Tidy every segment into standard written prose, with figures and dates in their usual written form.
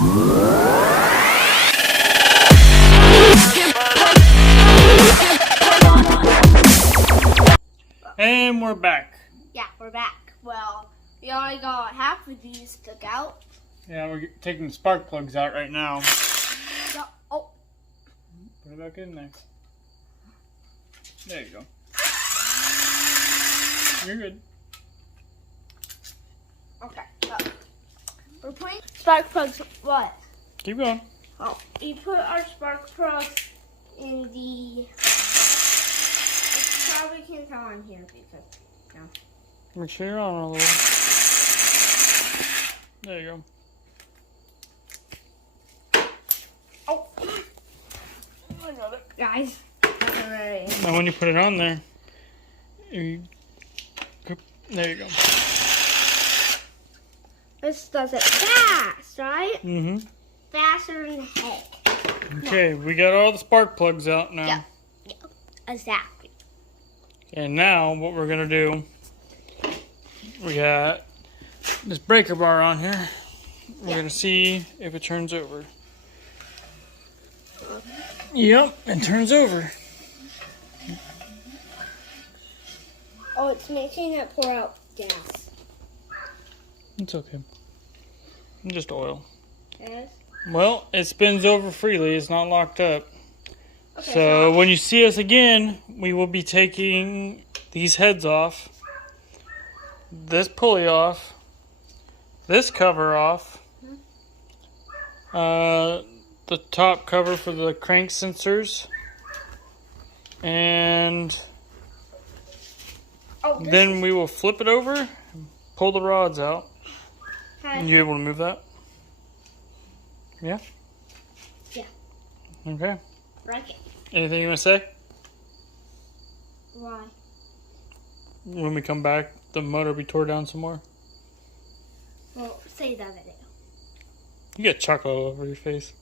And we're back. Yeah, we're back. Well, we already got half of these took out. Yeah, we're taking the spark plugs out right now. Oh. Put it back in there. There you go. You're good. Okay. We're putting spark plugs. What? Keep going. Oh, we put our spark plugs in the. I probably can't tell on here because. No. Make sure you're on a little. There you go. Oh. I got it. Guys. Alright. Now when you put it on there, there you go. This does it fast, right? Mm-hmm. Faster than heck. Okay, we got all the spark plugs out now. Yeah. Exactly. And now what we're gonna do, we got this breaker bar on here. We're gonna see if it turns over. Yep, it turns over. Oh, it's making it pour out gas. It's okay. Just oil. Yes. Well, it spins over freely. It's not locked up. Okay, So when you see us again, we will be taking these heads off, this pulley off, this cover off, the top cover for the crank sensors, and then we will flip it over, pull the rods out. Hi. You able to move that? Yeah? Yeah. Okay. Right. Anything you want to say? Why? When we come back, the motor will be tore down some more. Well, save that video. You got chocolate all over your face.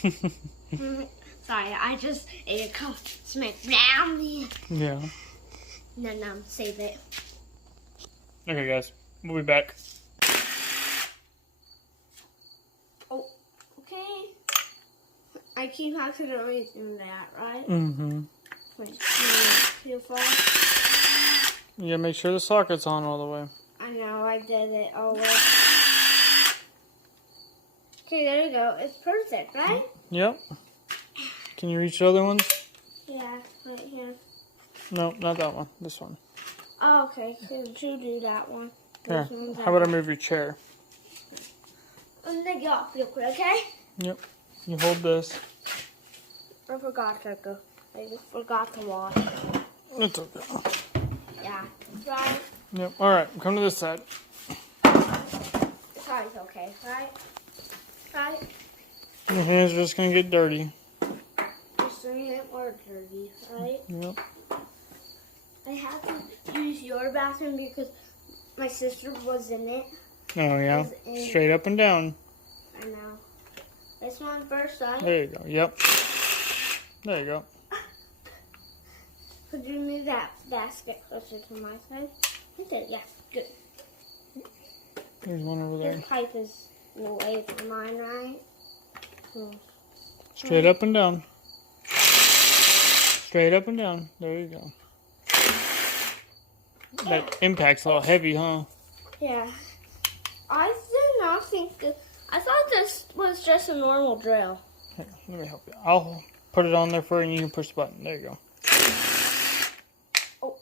Sorry, I just ate a cup, smacked down the. Yeah. And then save it. Okay, guys. We'll be back. Oh, okay. I keep accidentally doing that, right? Mm-hmm. Wait, too far? You gotta make sure the socket's on all the way. I know, I did it all the way. Okay, there you go. It's perfect, right? Yep. Can you reach the other ones? Yeah, right here. No, not that one. This one. Oh, okay. Could you do that one? Here. How about I move your chair? Let me get off real quick, okay? Yep. You hold this. I forgot to go. I just forgot to wash. It's okay. Yeah. Right? Yep. Alright, come to this side. Sorry, it's okay, right? Right? Your hands are just gonna get dirty. Just doing it more dirty, right? Yep. I have to use your bathroom because my sister was in it. Oh, yeah. Straight up and down. I know. This one first, right? There you go. Yep. There you go. Could you move that basket closer to my side? Okay, yes, good. There's one over there. This pipe is away from mine, right? Straight up and down. Straight up and down. There you go. That impact's a little heavy, huh? Yeah. I did not think this. I thought this was just a normal drill. Here, let me help you. I'll put it on there for you and you can push the button. There you go. Oh.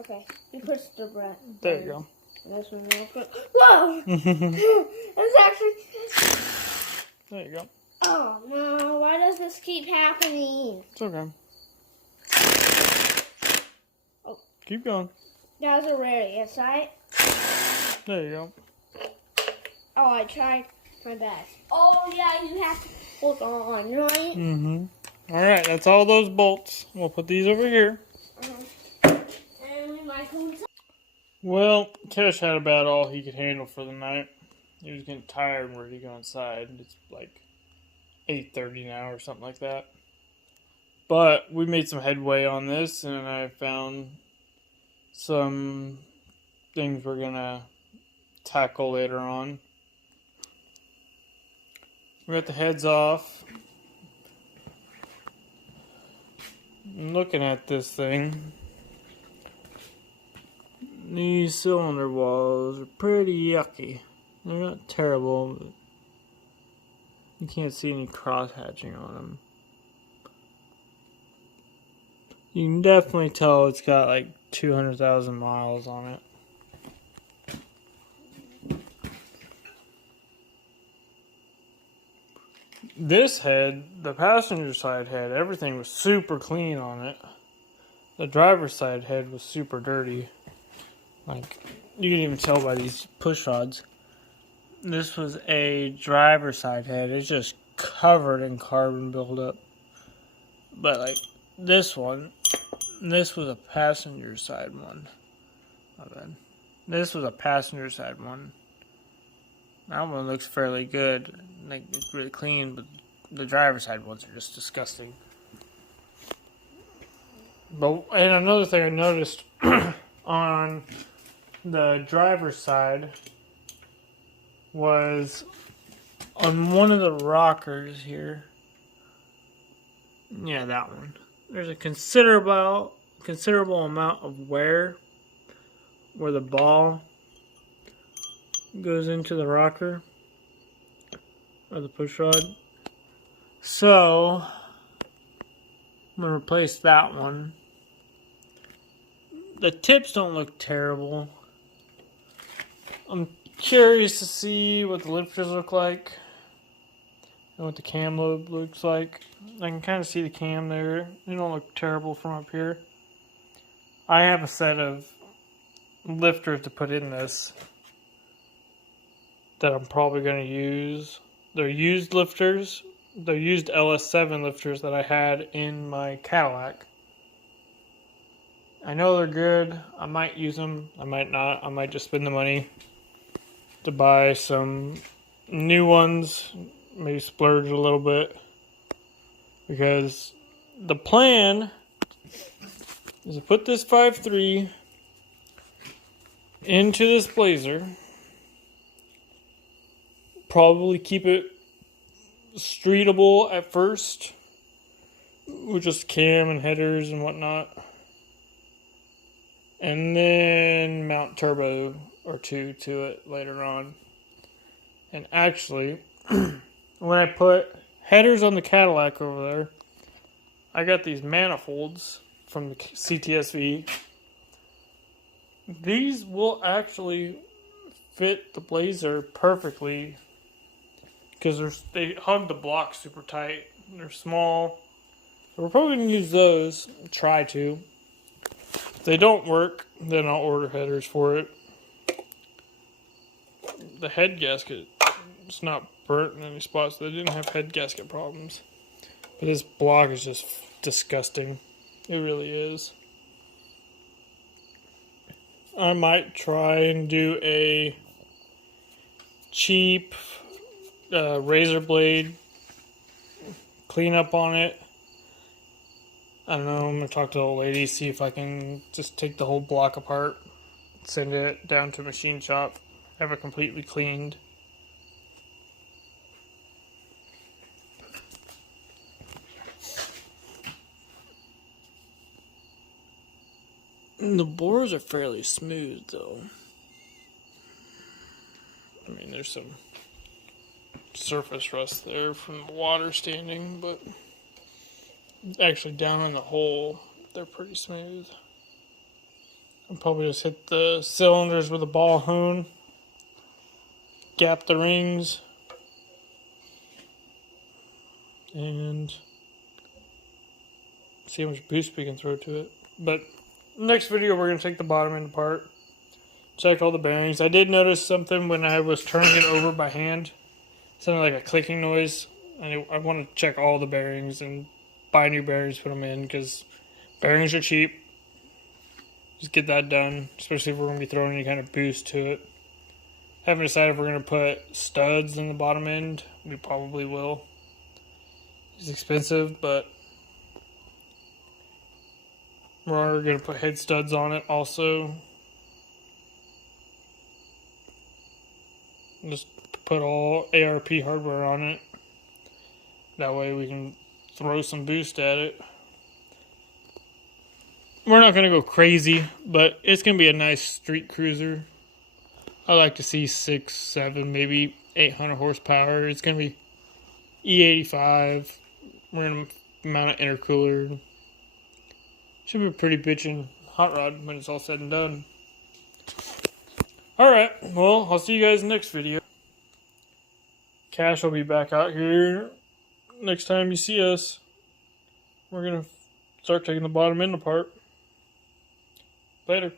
Okay. You push the button. There you go. This one real quick. Whoa! It's actually. There you go. Oh no! Why does this keep happening? It's okay. Oh. Keep going. That was a rare, yes, right? There you go. Oh, I tried my best. Oh yeah, you have to hold on, right? Mm-hmm. Alright, that's all those bolts. We'll put these over here. And we might go inside. Well, Kash had about all he could handle for the night. He was getting tired and ready to go inside. It's like 8:30 now or something like that. But we made some headway on this, and I found some things we're gonna tackle later on. We got the heads off. I'm looking at this thing. These cylinder walls are pretty yucky. They're not terrible, but you can't see any cross hatching on them. You can definitely tell it's got like 200,000 miles on it. This head, the passenger side head, everything was super clean on it. The driver's side head was super dirty. Like, you can even tell by these push rods. This was a driver's side head. It's just covered in carbon buildup. But like this one, this was a passenger side one. My bad. This was a passenger side one. That one looks fairly good. Like, it's really clean, but the driver's side ones are just disgusting. But, and another thing I noticed on the driver's side was on one of the rockers here. Yeah, that one. There's a considerable amount of wear where the ball goes into the rocker or the push rod. So I'm gonna replace that one. The tips don't look terrible. I'm curious to see what the lifters look like and what the cam lobe looks like. I can kind of see the cam there. They don't look terrible from up here. I have a set of lifters to put in this that I'm probably going to use. They're used lifters. They're used LS7 lifters that I had in my Cadillac. I know they're good. I might use them. I might not. I might just spend the money to buy some new ones. Maybe splurge a little bit. Because the plan is to put this 5.3 into this Blazer. Probably keep it streetable at first, with just cam and headers and whatnot. And then mount turbo or two to it later on. And actually, when I put headers on the Cadillac over there, I got these manifolds from the CTSV. These will actually fit the Blazer perfectly because they hug the block super tight. They're small. So we're probably going to use those. Try to. If they don't work, then I'll order headers for it. The head gasket, it's not burnt in any spots. They didn't have head gasket problems. But this block is just disgusting. It really is. I might try and do a cheap razor blade cleanup on it. I don't know, I'm going to talk to the old lady, see if I can just take the whole block apart, send it down to a machine shop, have it completely cleaned. The bores are fairly smooth, though. I mean, there's some surface rust there from the water standing, but actually down in the hole, they're pretty smooth. I'll probably just hit the cylinders with a ball hone, gap the rings, and see how much boost we can throw to it. But next video, we're going to take the bottom end apart, check all the bearings. I did notice something when I was turning it over by hand. It sounded like a clicking noise. I want to check all the bearings and buy new bearings, put them in, because bearings are cheap. Just get that done, especially if we're going to be throwing any kind of boost to it. Haven't decided if we're going to put studs in the bottom end. We probably will. It's expensive, but we're going to put head studs on it also. Just put all ARP hardware on it. That way we can throw some boost at it. We're not going to go crazy, but it's going to be a nice street cruiser. I like to see 6, 7, maybe 800 horsepower. It's going to be E85. We're going to mount an intercooler. Should be a pretty bitchin' hot rod when it's all said and done. Alright, well, I'll see you guys in the next video. Kash will be back out here next time you see us. We're going to start taking the bottom end apart. Later.